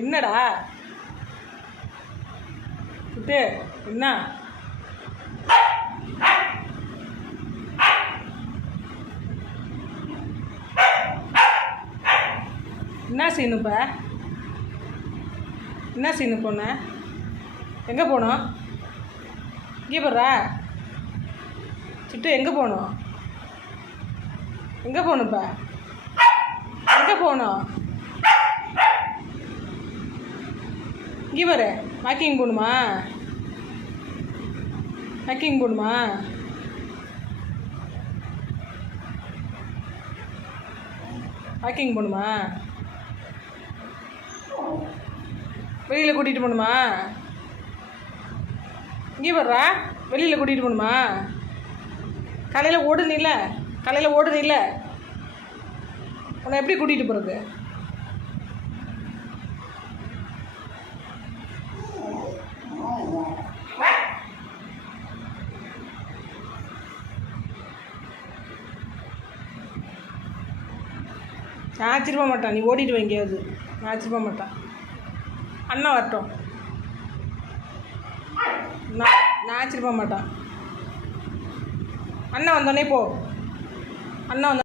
என்னடா சுட்டு என்ன என்ன செய்யணும் இப்போ? என்ன செய்யணும் பொண்ணு? எங்கே போகணும்? இங்கே போடுறா சுட்டு எங்கே போகணும்? எங்கே போகணும் இப்போ? எங்கே போகணும்? இங்கே பாரு, வாக்கிங் போகணுமா? வாக்கிங் போகணுமா? வாக்கிங் போகணுமா? வெளியில் கூட்டிகிட்டு போகணுமா? இங்கே வர்றா, வெளியில் கூட்டிகிட்டு போகணுமா? காலையில் ஓடுனில்ல, காலையில் ஓடுனில்ல, உன்னை எப்படி கூட்டிகிட்டு போகிறது? நான் ஆச்சரியப்பட மாட்டான், நீ ஓடிட்டு எங்கேயாவது. நான் ஆச்சரியப்பட மாட்டான். அண்ணா வரட்டும், நான் ஆச்சரியப்பட மாட்டான். அண்ணா வந்தோடனே போ. அண்ணா வந்த